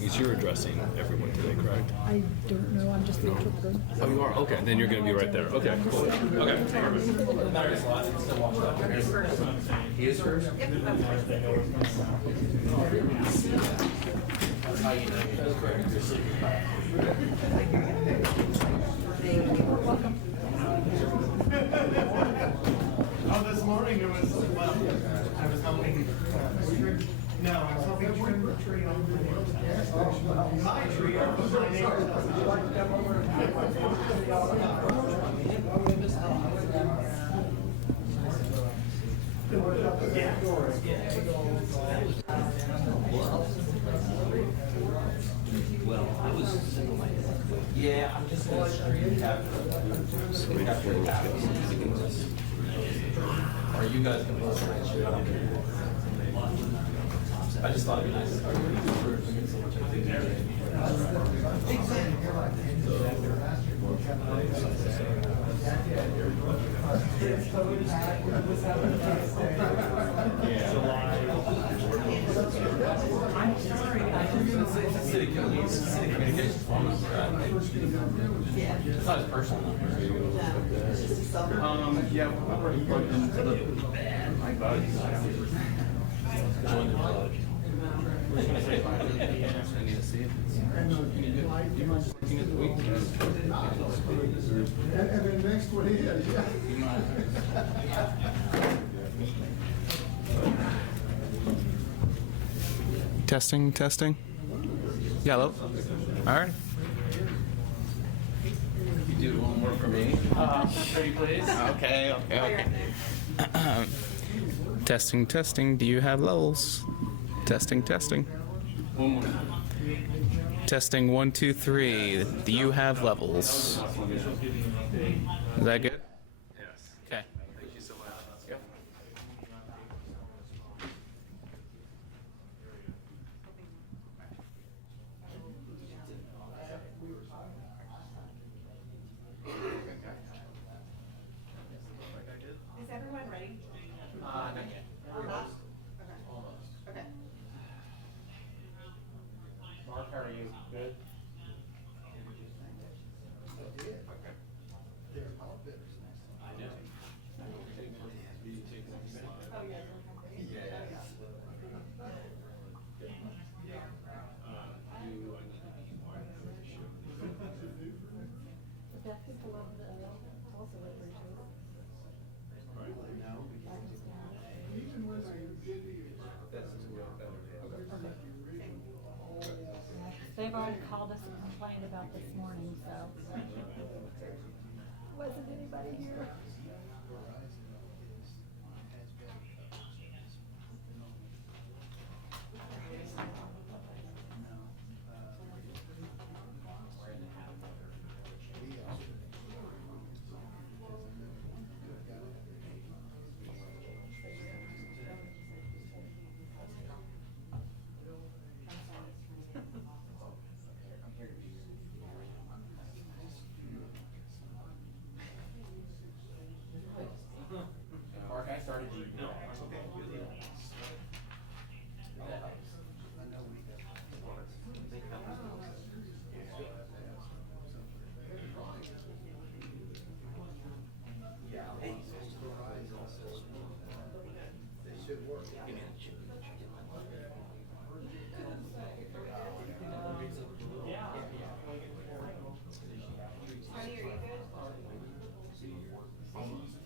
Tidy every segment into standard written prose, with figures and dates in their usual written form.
Because you're addressing everyone today, correct? I don't know. I'm just the interpreter. Oh, you are? Okay, then you're going to be right there. Okay, cool. Okay. He is first? Oh, this morning it was, well, I was helping, no, I was helping trim the tree on my tree on my neighbor's Well, I was. Yeah, I'm just gonna have. Are you guys gonna post that shit? I just thought it'd be nice. It's city communications form. It's not as personal. yeah, I'm already plugged into the, my buddies. Join the village. I need to see it. Do you mind just looking at the week? And then next one is, yeah. Testing. Yellow. All right. You do one more for me. Pretty please. Okay. Testing. Do you have levels? Testing. One more. Testing 1, 2, 3. Do you have levels? Is that good? Yes. Okay. Thank you so much. Yep. Is everyone ready? Not yet. We're not? Almost. Okay. Mark, how are you? Good? I know. Oh, yeah. But people love the Tulsa literature. They've already called us and complained about this morning, so. Wasn't anybody here? Mark, I started you. No. Honey, are you good?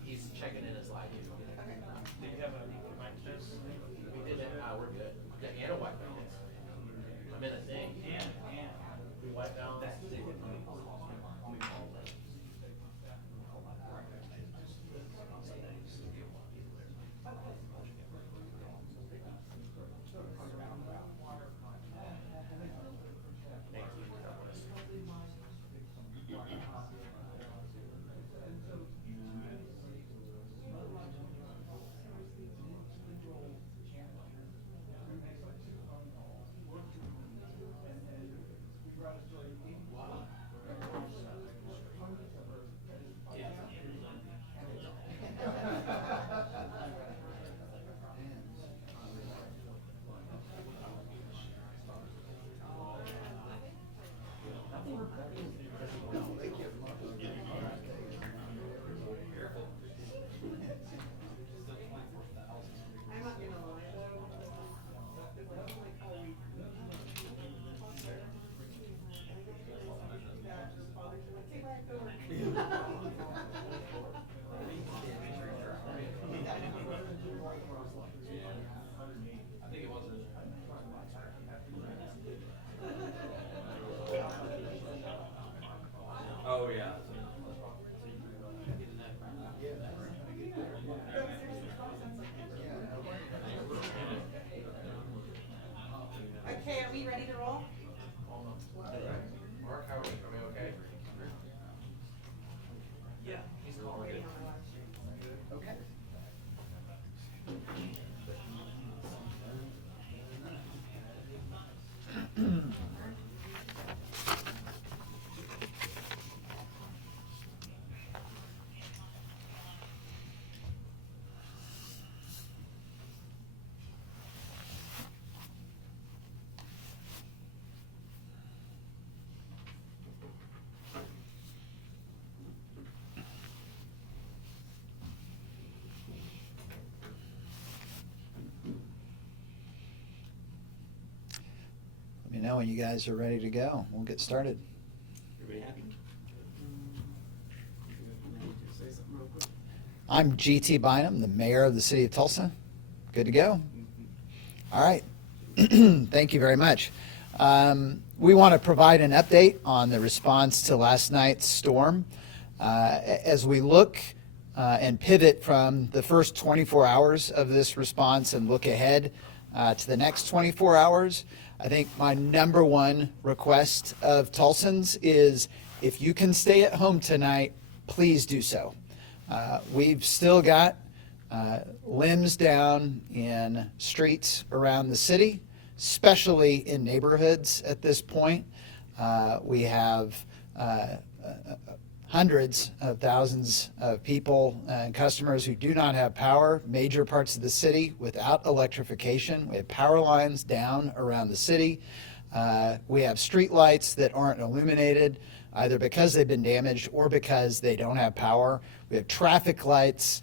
He's checking in his life. Okay. Did you have a mic test? We did that. We're good. Yeah, and a wipe down. I'm in a thing. And. We wipe down. That's the thing. Okay, are we ready to roll? Mark, how are we okay? Yeah. Okay. Let me know when you guys are ready to go. We'll get started. Everybody happy? Say something real quick. I'm GT Bynum, the mayor of the City of Tulsa. Good to go? All right. Thank you very much. We want to provide an update on the response to last night's storm. As we look and pivot from the first 24 hours of this response and look ahead to the next 24 hours, I think my number one request of Tulsans is if you can stay at home tonight, please do so. We've still got limbs down in streets around the city, especially in neighborhoods at this point. We have hundreds of thousands of people and customers who do not have power, major parts of the city without electrification. We have power lines down around the city. We have street lights that aren't illuminated, either because they've been damaged or because they don't have power. We have traffic lights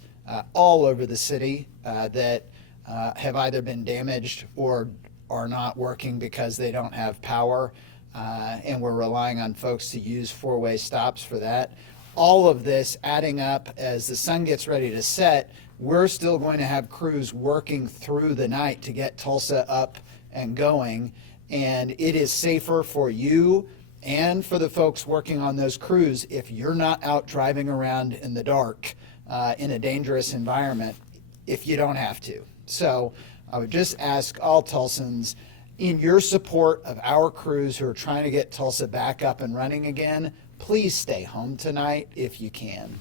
all over the city that have either been damaged or are not working because they don't have power. And we're relying on folks to use four-way stops for that. All of this adding up as the sun gets ready to set, we're still going to have crews working through the night to get Tulsa up and going. And it is safer for you and for the folks working on those crews if you're not out driving around in the dark in a dangerous environment if you don't have to. So I would just ask all Tulsans, in your support of our crews who are trying to get Tulsa back up and running again, please stay home tonight if you can.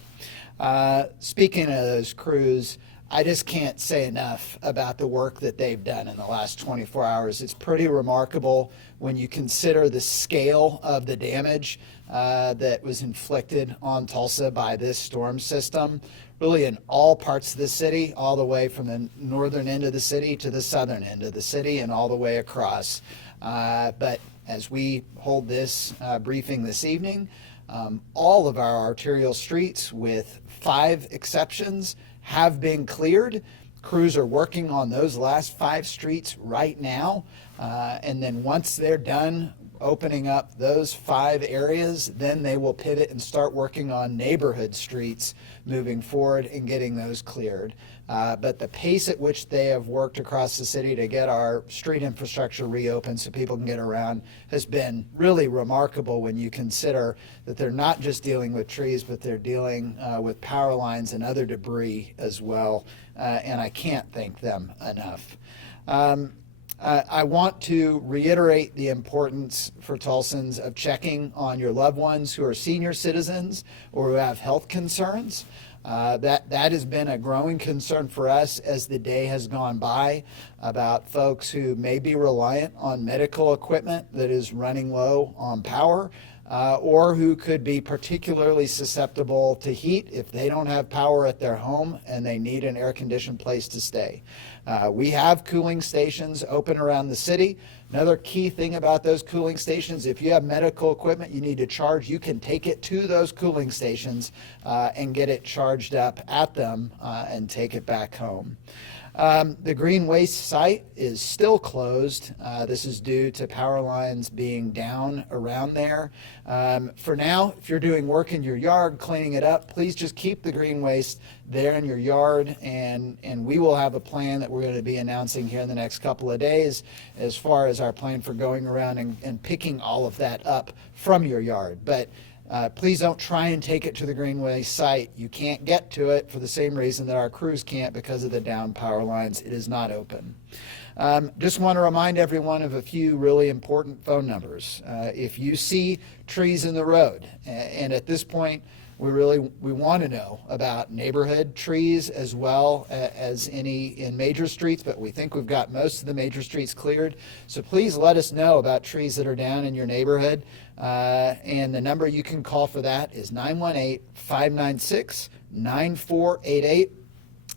Speaking of those crews, I just can't say enough about the work that they've done in the last 24 hours. It's pretty remarkable when you consider the scale of the damage that was inflicted on Tulsa by this storm system, really in all parts of the city, all the way from the northern end of the city to the southern end of the city and all the way across. But as we hold this briefing this evening, all of our arterial streets, with 5 exceptions, have been cleared. Crews are working on those last 5 streets right now. And then once they're done opening up those 5 areas, then they will pivot and start working on neighborhood streets moving forward and getting those cleared. But the pace at which they have worked across the city to get our street infrastructure reopened so people can get around has been really remarkable when you consider that they're not just dealing with trees, but they're dealing with power lines and other debris as well. And I can't thank them enough. I want to reiterate the importance for Tulsans of checking on your loved ones who are senior citizens or who have health concerns. That has been a growing concern for us as the day has gone by about folks who may be reliant on medical equipment that is running low on power, or who could be particularly susceptible to heat if they don't have power at their home and they need an air-conditioned place to stay. We have cooling stations open around the city. Another key thing about those cooling stations, if you have medical equipment you need to charge, you can take it to those cooling stations and get it charged up at them and take it back home. The green waste site is still closed. This is due to power lines being down around there. For now, if you're doing work in your yard, cleaning it up, please just keep the green waste there in your yard, and we will have a plan that we're going to be announcing here in the next couple of days as far as our plan for going around and picking all of that up from your yard. But Please don't try and take it to the Greenway site. You can't get to it for the same reason that our crews can't because of the down power lines. It is not open. Just want to remind everyone of a few really important phone numbers. If you see trees in the road, and at this point, we want to know about neighborhood trees as well as any in major streets, but we think we've got most of the major streets cleared. So please let us know about trees that are down in your neighborhood. And the number you can call for that is 918-596-9488.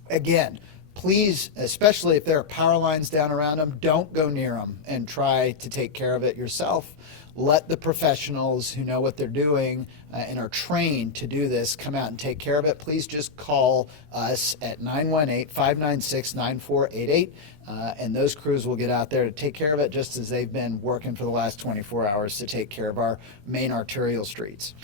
Again, please, especially if there are power lines down around them, don't go near them and try to take care of it yourself. Let the professionals who know what they're doing and are trained to do this come out and take care of it. Please just call us at 918-596-9488, and those crews will get out there to take care of it, just as they've been working for the last 24 hours to take care of our main arterial streets.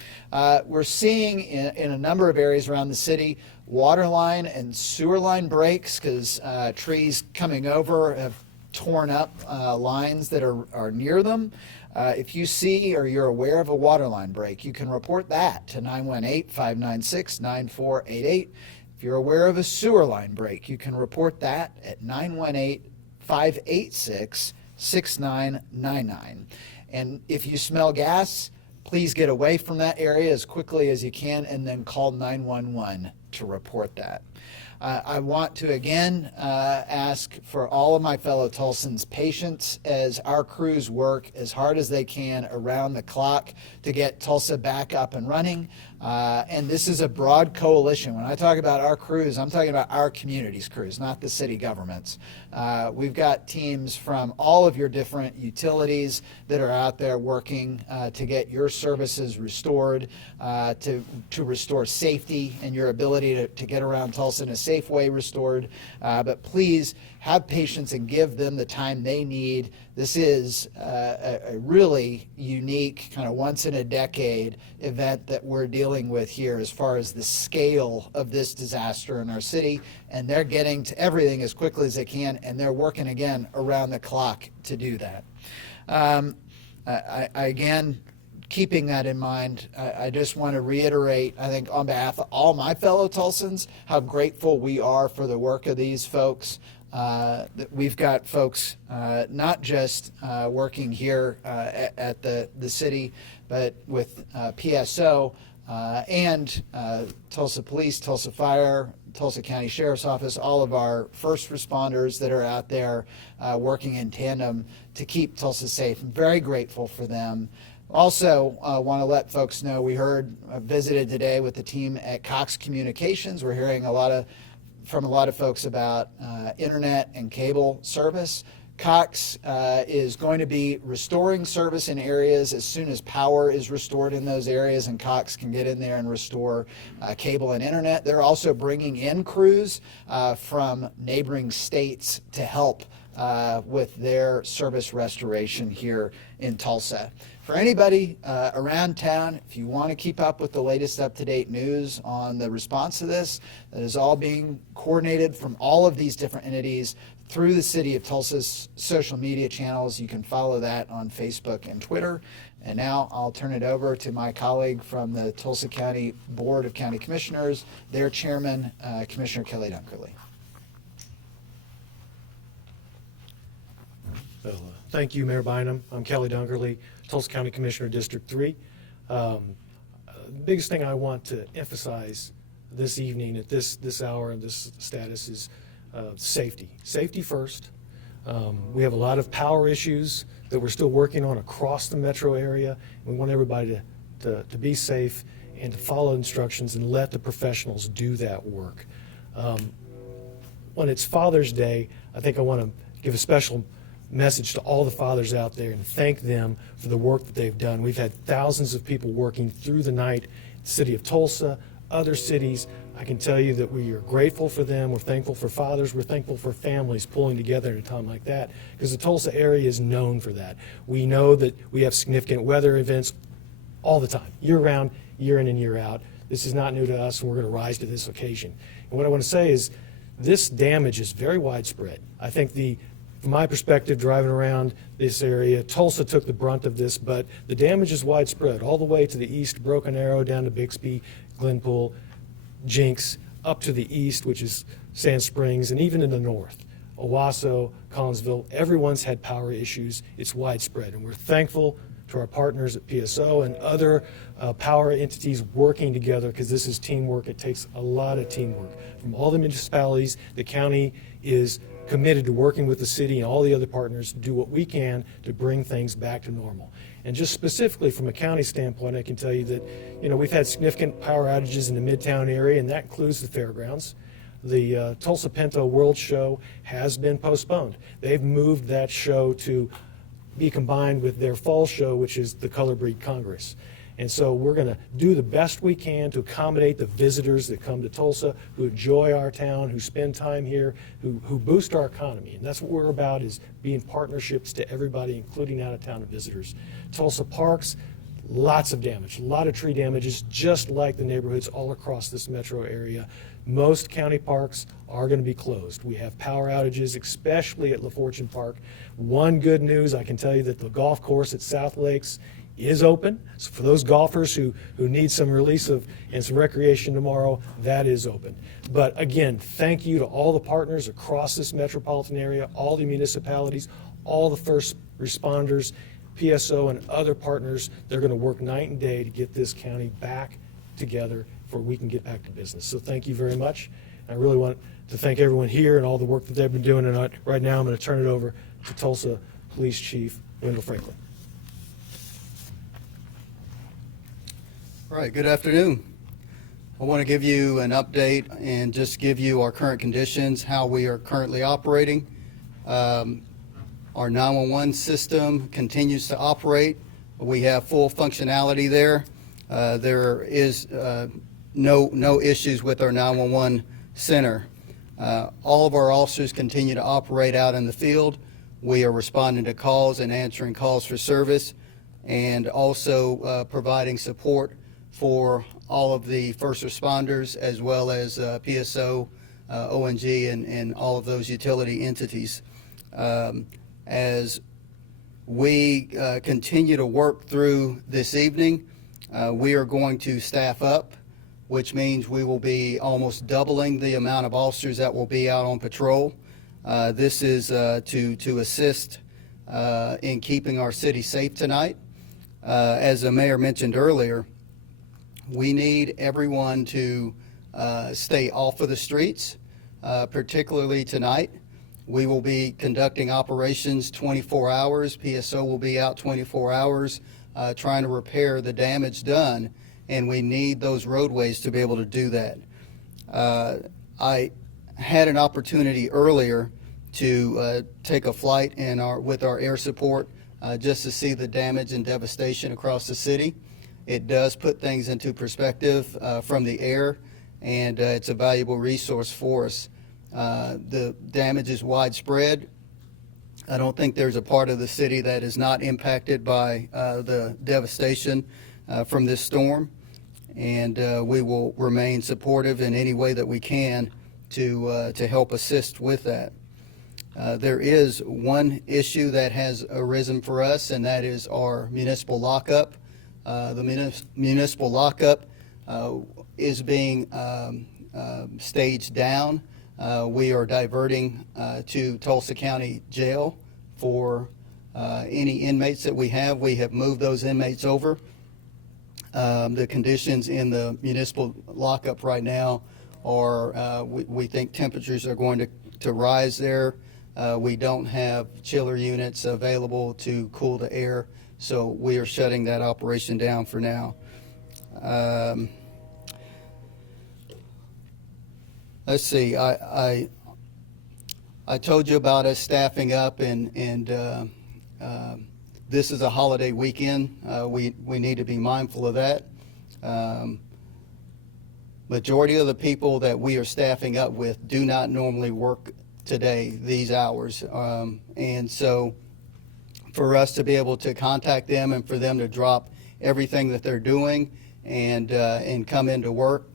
We're seeing in a number of areas around the city water line and sewer line breaks because trees coming over have torn up lines that are near them. If you see or you're aware of a water line break, you can report that to 918-596-9488. If you're aware of a sewer line break, you can report that at 918-586-6999. And if you smell gas, please get away from that area as quickly as you can and then call 911 to report that. I want to again ask for all of my fellow Tulsans patience as our crews work as hard as they can around the clock to get Tulsa back up and running. And this is a broad coalition. When I talk about our crews, I'm talking about our community's crews, not the city governments. We've got teams from all of your different utilities that are out there working to get your services restored, to restore safety and your ability to get around Tulsa in a safe way restored. But please have patience and give them the time they need. This is a really unique, kind of once in a decade event that we're dealing with here as far as the scale of this disaster in our city. And they're getting to everything as quickly as they can, and they're working again around the clock to do that. Again, keeping that in mind, I just want to reiterate, I think on behalf of all my fellow Tulsans, how grateful we are for the work of these folks. That we've got folks not just working here at the city, but with PSO and Tulsa Police, Tulsa Fire, Tulsa County Sheriff's Office, all of our first responders that are out there working in tandem to keep Tulsa safe. I'm very grateful for them. Also, want to let folks know we visited today with the team at Cox Communications. We're hearing from a lot of folks about internet and cable service. Cox is going to be restoring service in areas as soon as power is restored in those areas, and Cox can get in there and restore cable and internet. They're also bringing in crews from neighboring states to help with their service restoration here in Tulsa. For anybody around town, if you want to keep up with the latest up-to-date news on the response to this, that is all being coordinated from all of these different entities through the City of Tulsa's social media channels. You can follow that on Facebook and Twitter. And now I'll turn it over to my colleague from the Tulsa County Board of County Commissioners, their chairman, Commissioner Kelly Dunkerley. Thank you, Mayor Bynum. I'm Kelly Dunkerley, Tulsa County Commissioner, District 3. The biggest thing I want to emphasize this evening at this hour and this status is safety. Safety first. We have a lot of power issues that we're still working on across the metro area. We want everybody to be safe and to follow instructions and let the professionals do that work. When it's Father's Day, I think I want to give a special message to all the fathers out there and thank them for the work that they've done. We've had thousands of people working through the night, the City of Tulsa, other cities. I can tell you that we are grateful for them. We're thankful for fathers. We're thankful for families pulling together at a time like that, because the Tulsa area is known for that. We know that we have significant weather events all the time, year-round, year in and year out. This is not new to us, and we're going to rise to this occasion. And what I want to say is this damage is very widespread. I think the from my perspective, driving around this area, Tulsa took the brunt of this, but the damage is widespread, all the way to the east, Broken Arrow, down to Bixby, Glenpool, Jinx, up to the east, which is Sand Springs, and even in the north, Owasso, Collinsville. Everyone's had power issues. It's widespread, and we're thankful to our partners at PSO and other power entities working together, because this is teamwork. It takes a lot of teamwork from all the municipalities. The county is committed to working with the city and all the other partners to do what we can to bring things back to normal. And just specifically from a county standpoint, I can tell you that, we've had significant power outages in the Midtown area, and that includes the fairgrounds. The Tulsa Pinto World Show has been postponed. They've moved that show to be combined with their fall show, which is the Color Breed Congress. And so we're going to do the best we can to accommodate the visitors that come to Tulsa, who enjoy our town, who spend time here, who boost our economy. And that's what we're about, is being partnerships to everybody, including out-of-town visitors. Tulsa parks, lots of damage, a lot of tree damages, just like the neighborhoods all across this metro area. Most county parks are going to be closed. We have power outages, especially at LaFortune Park. One good news, I can tell you that the golf course at South Lakes is open. So for those golfers who need some release and some recreation tomorrow, that is open. But again, thank you to all the partners across this metropolitan area, all the municipalities, all the first responders, PSO and other partners. They're going to work night and day to get this county back together before we can get back to business. So thank you very much. I really want to thank everyone here and all the work that they've been doing. And right now I'm going to turn it over to Tulsa Police Chief Wendell Franklin. All right, good afternoon. I want to give you an update and just give you our current conditions, how we are currently operating. Our 911 system continues to operate. We have full functionality there. There is no issues with our 911 center. All of our officers continue to operate out in the field. We are responding to calls and answering calls for service, and also providing support for all of the first responders, as well as PSO, ONG, and all of those utility entities. As we continue to work through this evening, we are going to staff up, which means we will be almost doubling the amount of officers that will be out on patrol. This is to assist in keeping our city safe tonight. As the mayor mentioned earlier, we need everyone to stay off of the streets, particularly tonight. We will be conducting operations 24 hours. PSO will be out 24 hours trying to repair the damage done, and we need those roadways to be able to do that. I had an opportunity earlier to take a flight with our air support just to see the damage and devastation across the city. It does put things into perspective from the air, and it's a valuable resource for us. The damage is widespread. I don't think there's a part of the city that is not impacted by the devastation from this storm, and we will remain supportive in any way that we can to help assist with that. There is one issue that has arisen for us, and that is our municipal lockup. The municipal lockup is being staged down. We are diverting to Tulsa County Jail for any inmates that we have. We have moved those inmates over. The conditions in the municipal lockup right now are, we think temperatures are going to rise there. We don't have chiller units available to cool the air, so we are shutting that operation down for now. Let's see, I told you about us staffing up, and this is a holiday weekend. We need to be mindful of that. Majority of the people that we are staffing up with do not normally work today, these hours. And so for us to be able to contact them and for them to drop everything that they're doing and come into work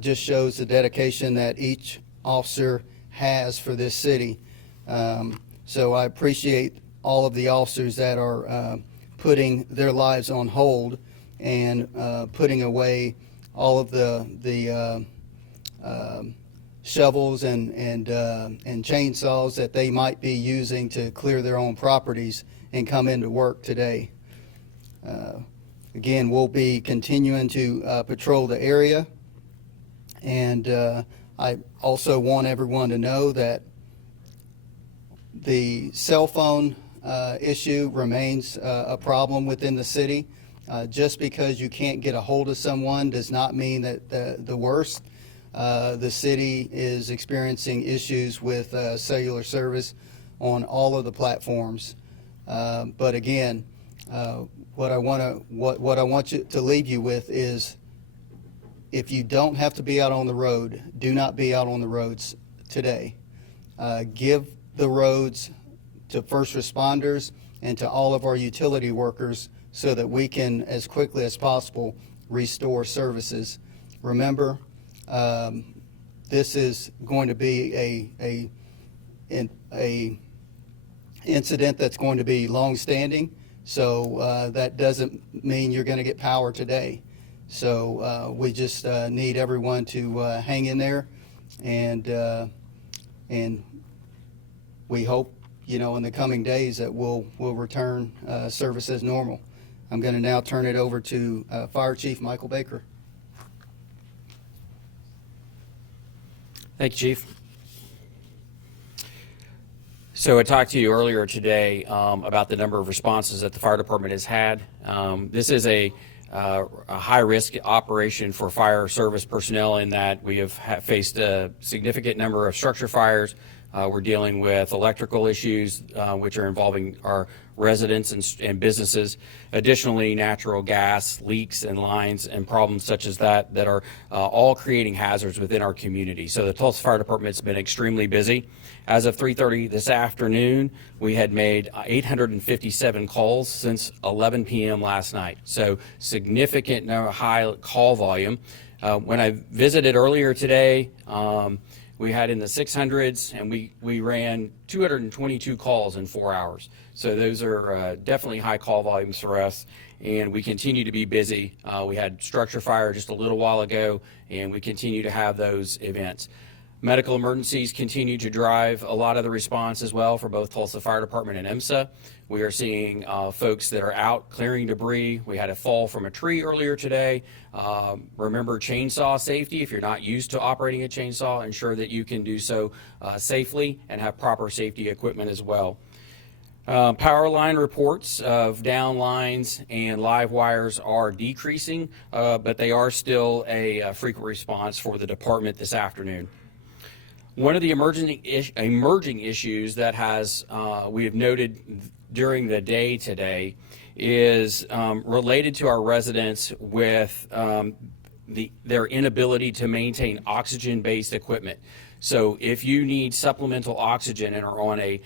just shows the dedication that each officer has for this city. So I appreciate all of the officers that are putting their lives on hold and putting away all of the shovels and chainsaws that they might be using to clear their own properties and come into work today. Again, we'll be continuing to patrol the area, and I also want everyone to know that the cell phone issue remains a problem within the city. Just because you can't get a hold of someone does not mean that the worst. The city is experiencing issues with cellular service on all of the platforms. But again, what I want you to leave you with is, if you don't have to be out on the road, do not be out on the roads today. Give the roads to first responders and to all of our utility workers so that we can, as quickly as possible, restore services. Remember, this is going to be a incident that's going to be long-standing, so that doesn't mean you're going to get power today. So we just need everyone to hang in there, and we hope, in the coming days that we'll return service as normal. I'm going to now turn it over to Fire Chief Michael Baker. Thank you, Chief. So I talked to you earlier today about the number of responses that the fire department has had. This is a high-risk operation for fire service personnel in that we have faced a significant number of structure fires. We're dealing with electrical issues, which are involving our residents and businesses. Additionally, natural gas leaks and lines and problems such as that are all creating hazards within our community. So the Tulsa Fire Department's been extremely busy. As of 3:30 this afternoon, we had made 857 calls since 11 p.m. last night. So significant high call volume. When I visited earlier today, we had in the 600s, and we ran 222 calls in 4 hours. So those are definitely high call volumes for us, and we continue to be busy. We had structure fire just a little while ago, and we continue to have those events. Medical emergencies continue to drive a lot of the response as well for both Tulsa Fire Department and EMSA. We are seeing folks that are out clearing debris. We had a fall from a tree earlier today. Remember chainsaw safety. If you're not used to operating a chainsaw, ensure that you can do so safely and have proper safety equipment as well. Power line reports of down lines and live wires are decreasing, but they are still a frequent response for the department this afternoon. One of the emerging issues that we have noted during the day today is related to our residents with their inability to maintain oxygen-based equipment. So if you need supplemental oxygen and are on a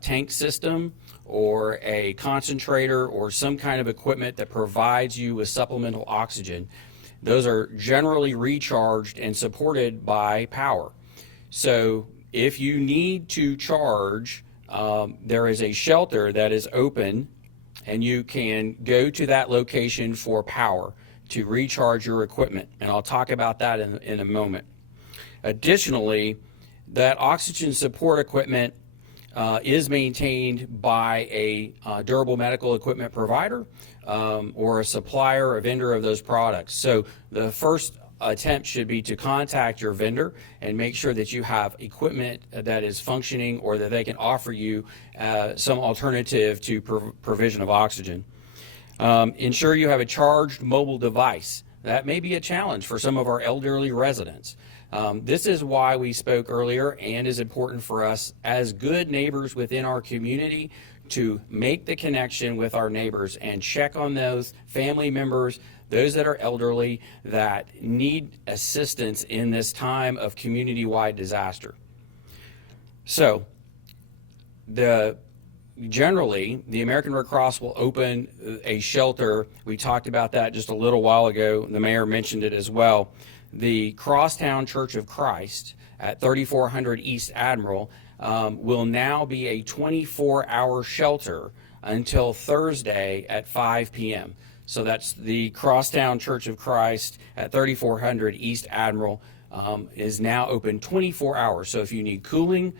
tank system or a concentrator or some kind of equipment that provides you with supplemental oxygen, those are generally recharged and supported by power. So if you need to charge, there is a shelter that is open, and you can go to that location for power to recharge your equipment. And I'll talk about that in a moment. Additionally, that oxygen support equipment is maintained by a durable medical equipment provider or a supplier or vendor of those products. So the first attempt should be to contact your vendor and make sure that you have equipment that is functioning or that they can offer you some alternative to provision of oxygen. Ensure you have a charged mobile device. That may be a challenge for some of our elderly residents. This is why we spoke earlier and is important for us as good neighbors within our community to make the connection with our neighbors and check on those family members, those that are elderly that need assistance in this time of community-wide disaster. So generally, the American Red Cross will open a shelter. We talked about that just a little while ago. The mayor mentioned it as well. The Crosstown Church of Christ at 3400 East Admiral will now be a 24-hour shelter until Thursday at 5 p.m. So that's the Crosstown Church of Christ at 3400 East Admiral is now open 24 hours. So if you need cooling,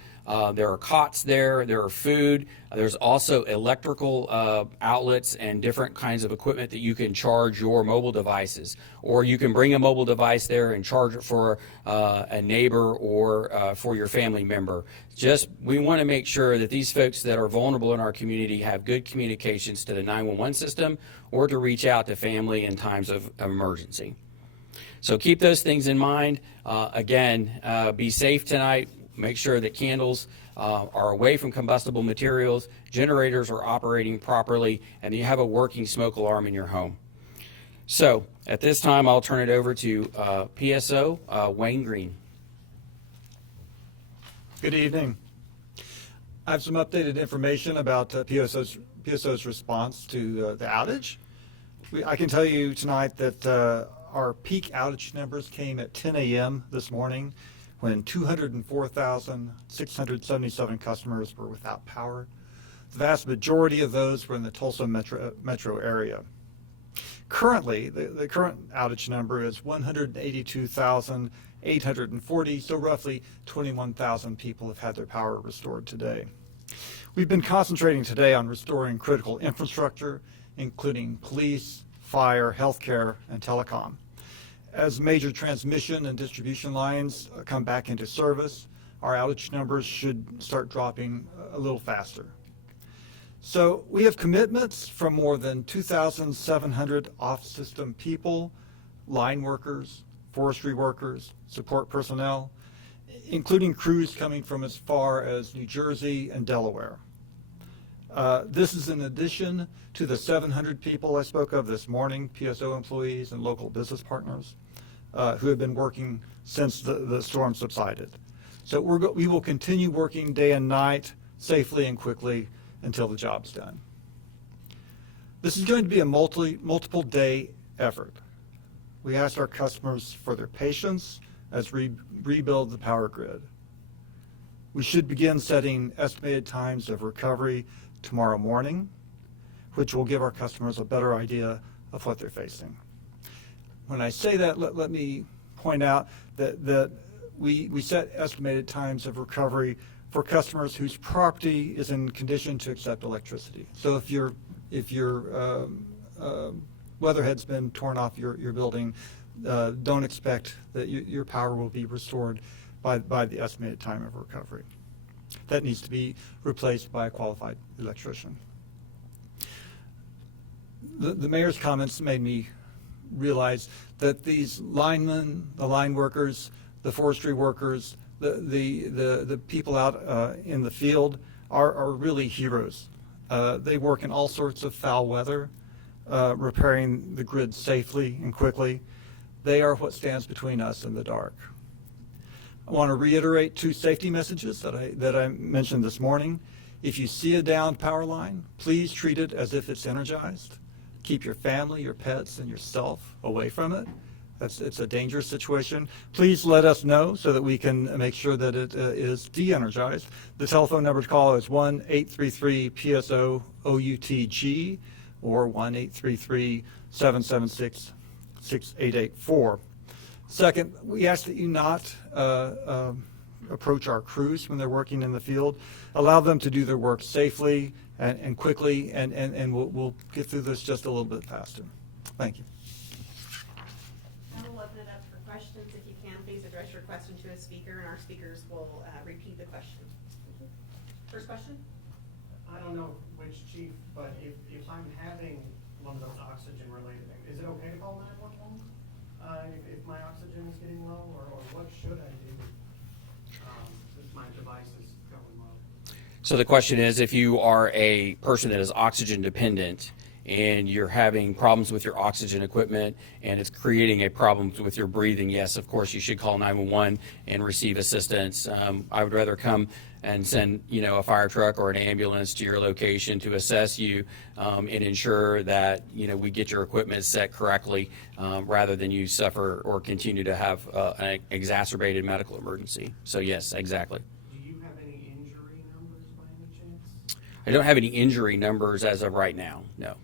there are cots there, there are food, there's also electrical outlets and different kinds of equipment that you can charge your mobile devices. Or you can bring a mobile device there and charge it for a neighbor or for your family member. We want to make sure that these folks that are vulnerable in our community have good communications to the 911 system or to reach out to family in times of emergency. So keep those things in mind. Again, be safe tonight. Make sure that candles are away from combustible materials, generators are operating properly, and you have a working smoke alarm in your home. So at this time, I'll turn it over to PSO Wayne Greene. Good evening. I have some updated information about PSO's response to the outage. I can tell you tonight that our peak outage numbers came at 10 a.m. this morning when 204,677 customers were without power. The vast majority of those were in the Tulsa metro area. Currently, the current outage number is 182,840, so roughly 21,000 people have had their power restored today. We've been concentrating today on restoring critical infrastructure, including police, fire, healthcare, and telecom. As major transmission and distribution lines come back into service, our outage numbers should start dropping a little faster. So we have commitments from more than 2,700 off-system people, line workers, forestry workers, support personnel, including crews coming from as far as New Jersey and Delaware. This is in addition to the 700 people I spoke of this morning, PSO employees and local business partners, who have been working since the storm subsided. So we will continue working day and night safely and quickly until the job's done. This is going to be a multiple day effort. We ask our customers for their patience as we rebuild the power grid. We should begin setting estimated times of recovery tomorrow morning, which will give our customers a better idea of what they're facing. When I say that, let me point out that we set estimated times of recovery for customers whose property is in condition to accept electricity. So if your weatherhead's been torn off your building, don't expect that your power will be restored by the estimated time of recovery. That needs to be replaced by a qualified electrician. The mayor's comments made me realize that these linemen, the line workers, the forestry workers, the people out in the field are really heroes. They work in all sorts of foul weather, repairing the grid safely and quickly. They are what stands between us and the dark. I want to reiterate two safety messages that I mentioned this morning. If you see a downed power line, please treat it as if it's energized. Keep your family, your pets, and yourself away from it. It's a dangerous situation. Please let us know so that we can make sure that it is de-energized. The telephone number to call is 1-833-PSO-OUTG or 1-833-776-6884. Second, we ask that you not approach our crews when they're working in the field. Allow them to do their work safely and quickly, and we'll get through this just a little bit faster. Thank you. Now we'll open it up for questions. If you can, please address your question to a speaker, and our speakers will repeat the question. First question? I don't know which chief, but if I'm having one of those oxygen-related things, is it okay to call 911? If my oxygen is getting low, or what should I do if my device is going low? So the question is, if you are a person that is oxygen dependent and you're having problems with your oxygen equipment and it's creating a problem with your breathing, yes, of course, you should call 911 and receive assistance. I would rather come and send, a fire truck or an ambulance to your location to assess you and ensure that, we get your equipment set correctly rather than you suffer or continue to have an exacerbated medical emergency. So yes, exactly. Do you have any injuries I don't have any injury numbers as of right now, no.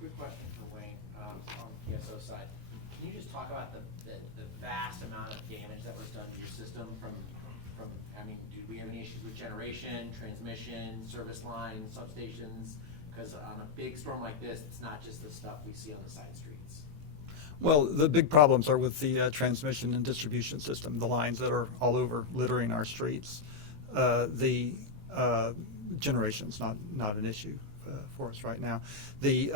Quick question for Wayne, on the PSO side. Can you just talk about the vast amount of damage that was done to your system from, I mean, do we have any issues with generation, transmission, service lines, substations? Because on a big storm like this, it's not just the stuff we see on the side streets. Well, the big problems are with the transmission and distribution system, the lines that are all over littering our streets. The generation's not an issue for us right now. The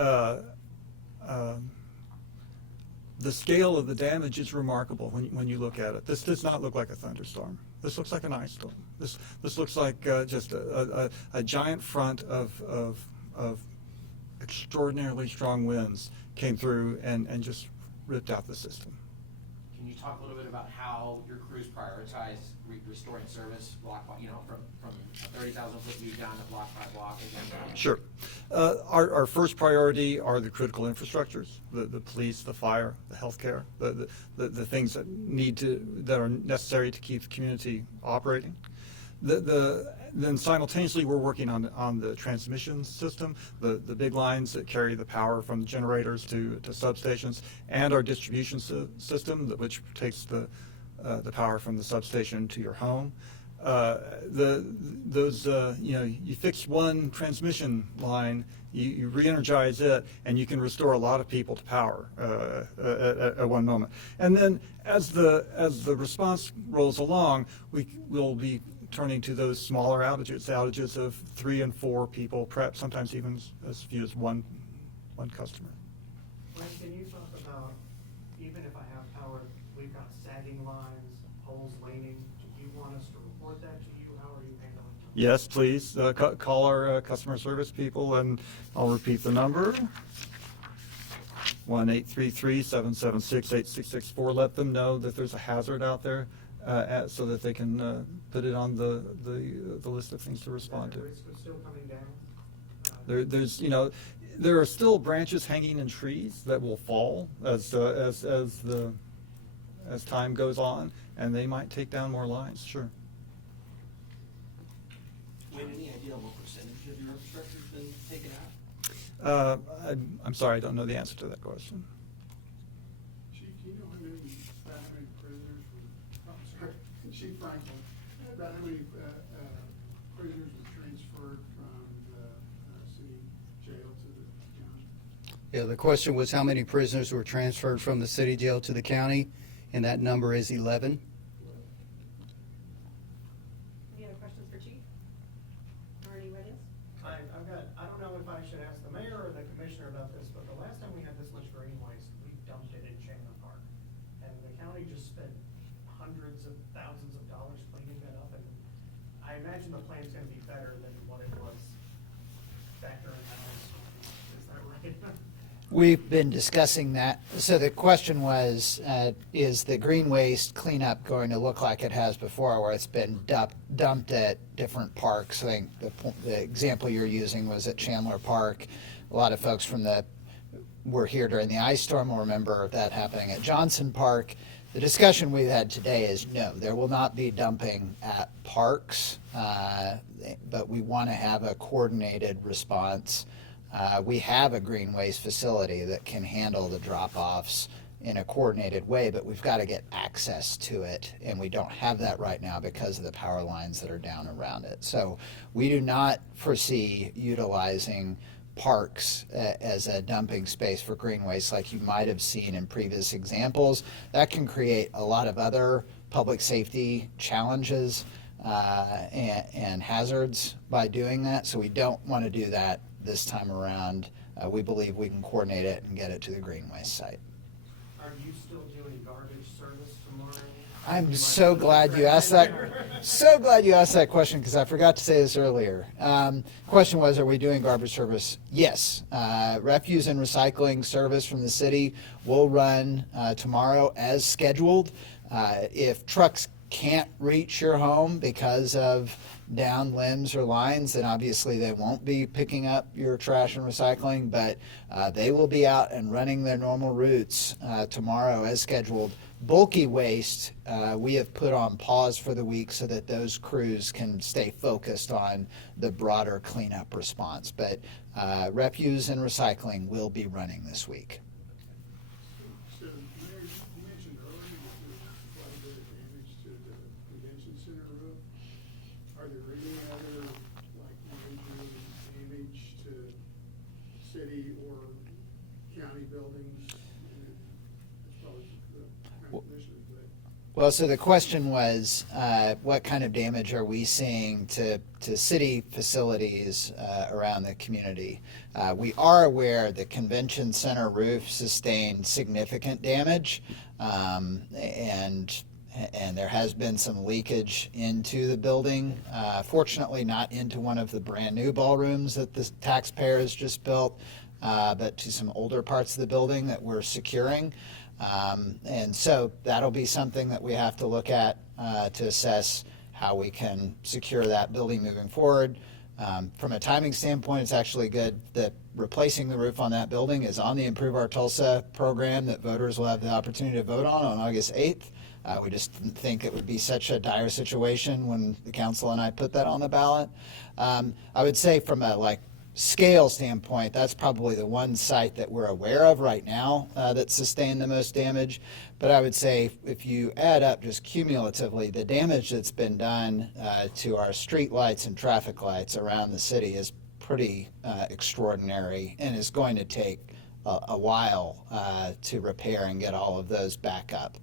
scale of the damage is remarkable when you look at it. This does not look like a thunderstorm. This looks like an ice storm. This looks like just a giant front of extraordinarily strong winds came through and just ripped out the system. Can you talk a little bit about how your crews prioritize restoring service block by, from a 30,000 foot view down to block by block again? Sure. Our first priority are the critical infrastructures, the police, the fire, the healthcare, the things that are necessary to keep the community operating. Then simultaneously we're working on the transmission system, the big lines that carry the power from generators to substations, and our distribution system which takes the power from the substation to your home. You fix one transmission line, you re-energize it, and you can restore a lot of people to power at one moment. And then as the response rolls along, we will be turning to those smaller outages of 3 and 4 people, perhaps sometimes even as few as one customer. Wayne, can you talk about, even if I have power, we've got sagging lines, poles laning, do you want us to report that to you? How are you handling it? Yes, please. Call our customer service people, and I'll repeat the number. 1-833-776-8664. Let them know that there's a hazard out there, so that they can put it on the list of things to respond to. Is the risk of still coming down? There are still branches hanging in trees that will fall as time goes on, and they might take down more lines. Sure. Wayne, any idea what percentage of your infrastructure has been taken out? I'm sorry, I don't know the answer to that question. Chief, do you know how many prisoners Chief Franklin, about how many prisoners were transferred from the city jail to the county? Yeah, the question was how many prisoners were transferred from the city jail to the county, and that number is 11. Any other questions for Chief? Or anybody else? I don't know if I should ask the mayor or the commissioner about this, but the last time we had this much green waste, we dumped it in Chandler Park. And the county just spent hundreds of thousands of dollars cleaning that up, and I imagine the plan's gonna be better than what it was back during that ice storm. Is that right? We've been discussing that. So the question was, is the green waste cleanup going to look like it has before, where it's been dumped at different parks? I think the example you're using was at Chandler Park. A lot of folks were here during the ice storm will remember that happening at Johnson Park. The discussion we've had today is no, there will not be dumping at parks, but we want to have a coordinated response. We have a green waste facility that can handle the drop-offs in a coordinated way, but we've got to get access to it, and we don't have that right now because of the power lines that are down around it. So we do not foresee utilizing parks as a dumping space for green waste like you might have seen in previous examples. That can create a lot of other public safety challenges and hazards by doing that, so we don't want to do that this time around. We believe we can coordinate it and get it to the green waste site. Are you still doing garbage service tomorrow? I'm so glad you asked that. So glad you asked that question, because I forgot to say this earlier. Question was, are we doing garbage service? Yes. Refuse and recycling service from the city will run tomorrow as scheduled. If trucks can't reach your home because of down limbs or lines, then obviously they won't be picking up your trash and recycling, but they will be out and running their normal routes tomorrow as scheduled Bulky waste, we have put on pause for the week so that those crews can stay focused on the broader cleanup response. But refuse and recycling will be running this week. So, Mayor, you mentioned earlier that there was quite a bit of damage to the convention center roof. Are there any other, like, major damage to city or county buildings? And that's probably the county commissioners, but. Well, so the question was, what kind of damage are we seeing to city facilities around the community? We are aware the convention center roof sustained significant damage, and there has been some leakage into the building. Fortunately, not into one of the brand new ballrooms that the taxpayers just built, but to some older parts of the building that we're securing. And so that'll be something that we have to look at to assess how we can secure that building moving forward. From a timing standpoint, it's actually good that replacing the roof on that building is on the Improve Our Tulsa program that voters will have the opportunity to vote on August 8th. We just didn't think it would be such a dire situation when the council and I put that on the ballot. I would say from a scale standpoint, that's probably the one site that we're aware of right now that sustained the most damage. But I would say if you add up just cumulatively, the damage that's been done to our street lights and traffic lights around the city is pretty extraordinary and is going to take a while to repair and get all of those back up.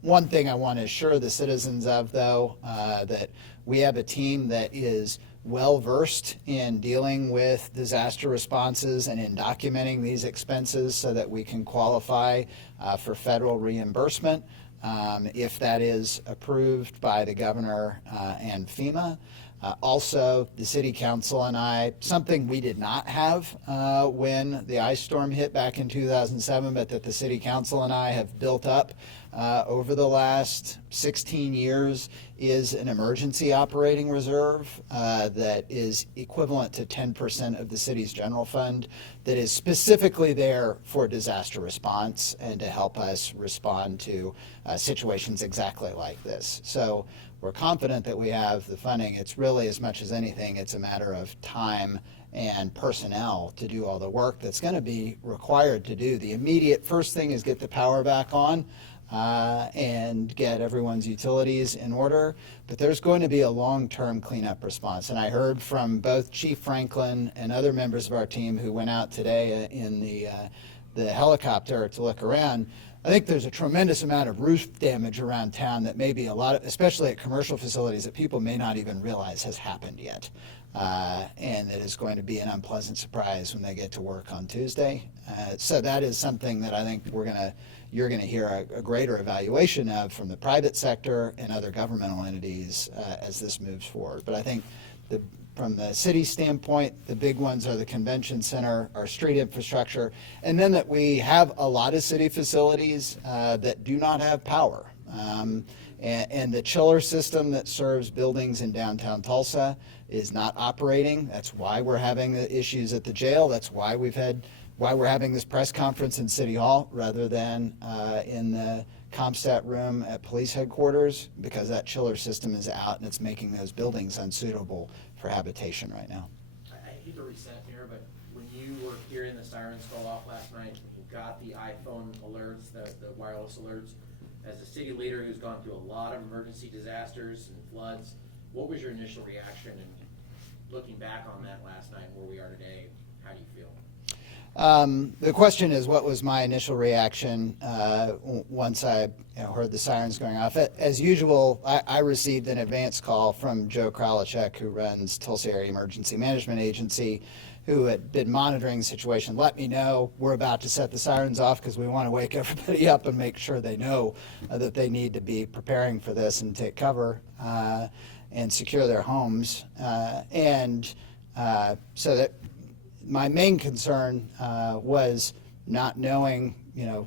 One thing I want to assure the citizens of, though, that we have a team that is well-versed in dealing with disaster responses and in documenting these expenses so that we can qualify for federal reimbursement if that is approved by the governor and FEMA. Also, the city council and I, something we did not have when the ice storm hit back in 2007, but that the city council and I have built up over the last 16 years is an emergency operating reserve that is equivalent to 10% of the city's general fund that is specifically there for disaster response and to help us respond to situations exactly like this. So we're confident that we have the funding. It's really, as much as anything, it's a matter of time and personnel to do all the work that's going to be required to do. The immediate first thing is get the power back on and get everyone's utilities in order. But there's going to be a long-term cleanup response. And I heard from both Chief Franklin and other members of our team who went out today in the helicopter to look around. I think there's a tremendous amount of roof damage around town that maybe a lot of, especially at commercial facilities, that people may not even realize has happened yet. And it is going to be an unpleasant surprise when they get to work on Tuesday. So that is something that I think you're going to hear a greater evaluation of from the private sector and other governmental entities as this moves forward. But I think from the city standpoint, the big ones are the convention center, our street infrastructure, and then that we have a lot of city facilities that do not have power. And the chiller system that serves buildings in downtown Tulsa is not operating. That's why we're having the issues at the jail. That's why we're having this press conference in City Hall rather than in the CompStat room at police headquarters, because that chiller system is out and it's making those buildings unsuitable for habitation right now. I hate to reset here, but when you were hearing the sirens go off last night, you got the iPhone alerts, the wireless alerts. As a city leader who's gone through a lot of emergency disasters and floods, what was your initial reaction? And looking back on that last night and where we are today, how do you feel? The question is, what was my initial reaction once I heard the sirens going off? As usual, I received an advance call from Joe Kralichek, who runs Tulsa Area Emergency Management Agency, who had been monitoring the situation. Let me know we're about to set the sirens off because we want to wake everybody up and make sure they know that they need to be preparing for this and take cover and secure their homes. So that my main concern was not knowing,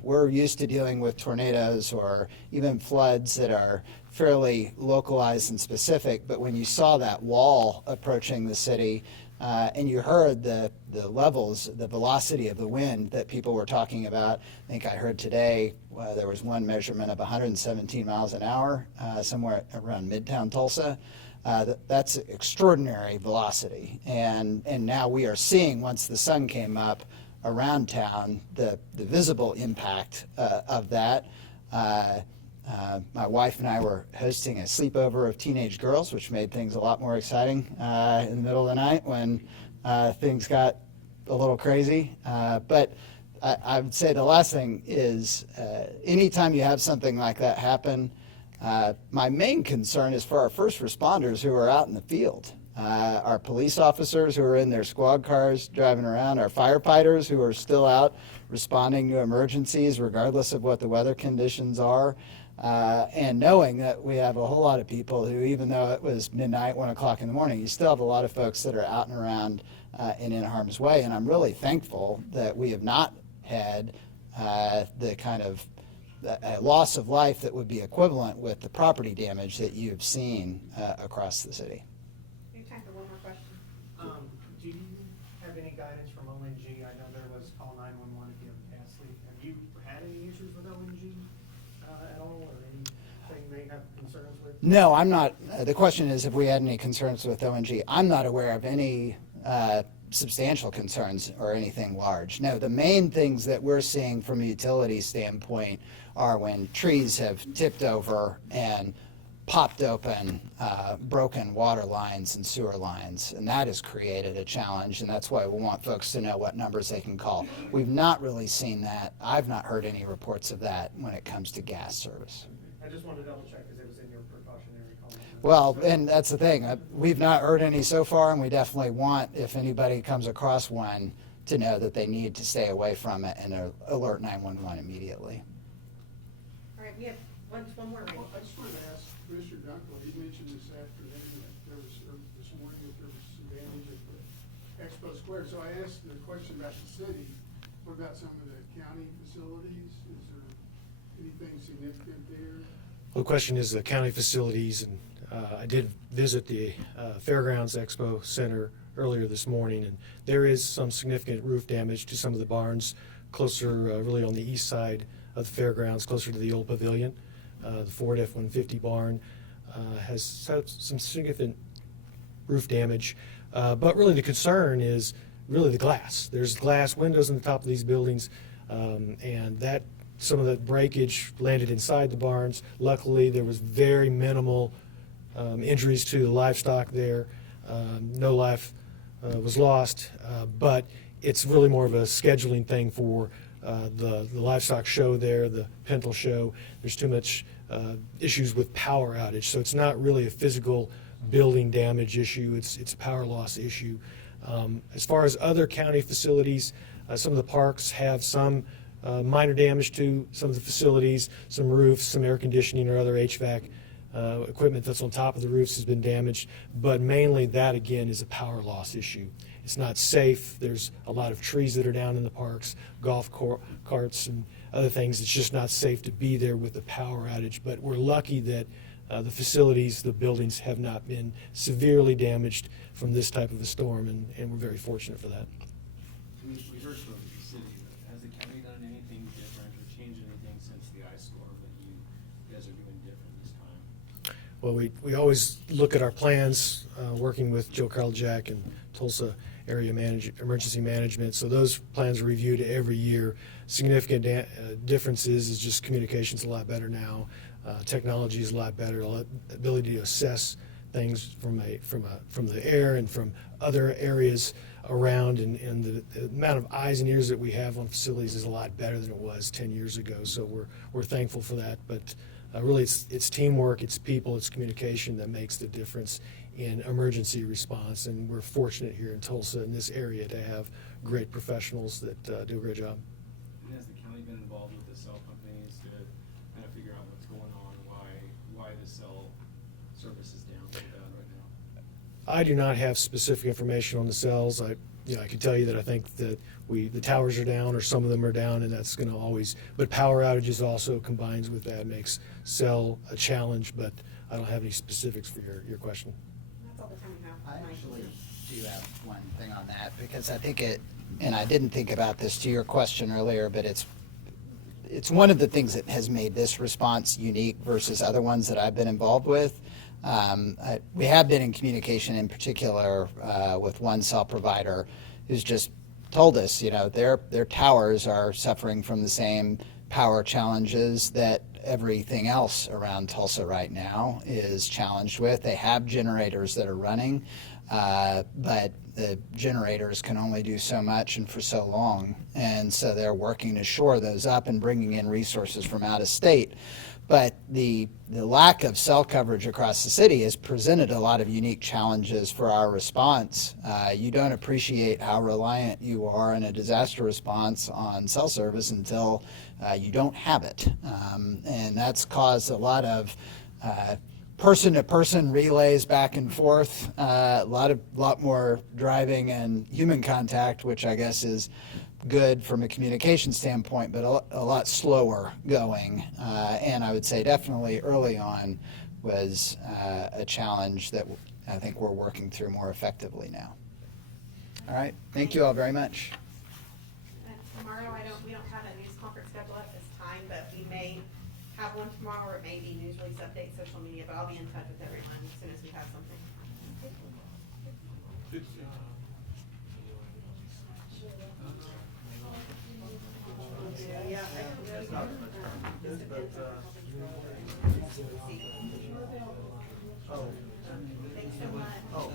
we're used to dealing with tornadoes or even floods that are fairly localized and specific, but when you saw that wall approaching the city and you heard the levels, the velocity of the wind that people were talking about, I think I heard today There was one measurement of 117 miles an hour somewhere around Midtown Tulsa. That's extraordinary velocity. And now we are seeing, once the sun came up around town, the visible impact of that. My wife and I were hosting a sleepover of teenage girls, which made things a lot more exciting in the middle of the night when things got a little crazy. But I would say the last thing is anytime you have something like that happen, my main concern is for our first responders who are out in the field. Our police officers who are in their squad cars driving around, our firefighters who are still out responding to emergencies regardless of what the weather conditions are, and knowing that we have a whole lot of people who, even though it was midnight, 1 o'clock in the morning, you still have a lot of folks that are out and around and in harm's way. And I'm really thankful that we have not had the kind of loss of life that would be equivalent with the property damage that you've seen across the city. We have time for one more question. Do you have any guidance from ONG? I know there was call 911 if you have a gas leak. Have you had any issues with ONG at all, or anything they have concerns with? No, I'm not. The question is if we had any concerns with ONG. I'm not aware of any substantial concerns or anything large. No, the main things that we're seeing from a utility standpoint are when trees have tipped over and popped open broken water lines and sewer lines, and that has created a challenge, and that's why we want folks to know what numbers they can call. We've not really seen that. I've not heard any reports of that when it comes to gas service. I just wanted to double check because it was in your precautionary call. Well, and that's the thing. We've not heard any so far, and we definitely want, if anybody comes across one, to know that they need to stay away from it and alert 911 immediately. All right, we have one more. Well, I just wanted to ask Commissioner Dunkel, he mentioned this afternoon that there was, or this morning, that there was some damage at the Expo Square. So I asked the question about the city. What about some of the county facilities? Is there anything significant there? Well, the question is the county facilities, and I did visit the Fairgrounds Expo Center earlier this morning, and there is some significant roof damage to some of the barns closer, really on the east side of the fairgrounds, closer to the old pavilion. The Ford F-150 barn has had some significant roof damage, but really the concern is really the glass. There's glass windows in the top of these buildings, and that some of that breakage landed inside the barns. Luckily, there was very minimal injuries to the livestock there. No life was lost, but it's really more of a scheduling thing for the livestock show there, the Pintle show. There's too much issues with power outage, so it's not really a physical building damage issue. It's a power loss issue. As far as other county facilities, some of the parks have some minor damage to some of the facilities, some roofs, some air conditioning or other HVAC equipment that's on top of the roofs has been damaged, but mainly that again is a power loss issue. It's not safe. There's a lot of trees that are down in the parks, golf carts and other things. It's just not safe to be there with the power outage, but we're lucky that the facilities, the buildings have not been severely damaged from this type of a storm, and we're very fortunate for that. We heard from the city, but has the county done anything different or changed anything since the ice storm that you guys are doing different this time? Well, we always look at our plans, working with Joe Carl-Jack and Tulsa Area Emergency Management. So those plans are reviewed every year. Significant differences is just communication's a lot better now. Technology is a lot better. Ability to assess things from the air and from other areas around, and the amount of eyes and ears that we have on facilities is a lot better than it was 10 years ago. So we're thankful for that. But really, it's teamwork, it's people, it's communication that makes the difference in emergency response. And we're fortunate here in Tulsa in this area to have great professionals that do a great job. And has the county been involved with the cell companies to kind of figure out what's going on, why the cell service is down so bad right now? I do not have specific information on the cells. I can tell you that I think that the towers are down, or some of them are down, and that's going to always. But power outages also combines with that, makes cell a challenge. But I don't have any specifics for your question. That's all the time we have. I actually do have one thing on that, because I think and I didn't think about this to your question earlier, but it's one of the things that has made this response unique versus other ones that I've been involved with. We have been in communication in particular with one cell provider who's just told us, their towers are suffering from the same power challenges that everything else around Tulsa right now is challenged with. They have generators that are running, but the generators can only do so much and for so long. And so they're working to shore those up and bringing in resources from out of state. But the lack of cell coverage across the city has presented a lot of unique challenges for our response. You don't appreciate how reliant you are in a disaster response on cell service until you don't have it. And that's caused a lot of person-to-person relays back and forth, a lot more driving and human contact, which I guess is good from a communication standpoint, but a lot slower going. And I would say definitely early on was a challenge that I think we're working through more effectively now. All right, thank you all very much. Tomorrow, we don't have a news conference scheduled at this time, but we may have one tomorrow, or it may be news release update, social media, but I'll be in touch with everyone as soon as we have something. Yeah. Thanks so much. Oh,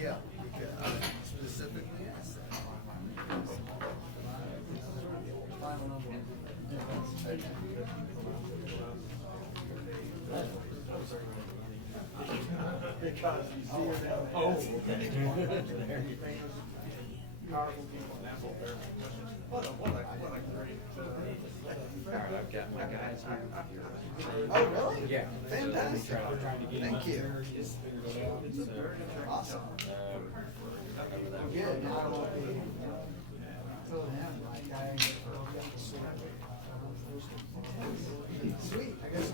yeah, specifically asked that. Because you see her down there. Oh. Powerful people, and that's what they're. I've got my guys here. Oh, really? Yeah. Fantastic. Thank you. Awesome. Good. Now I won't be filling in like I. Sweet. I guess.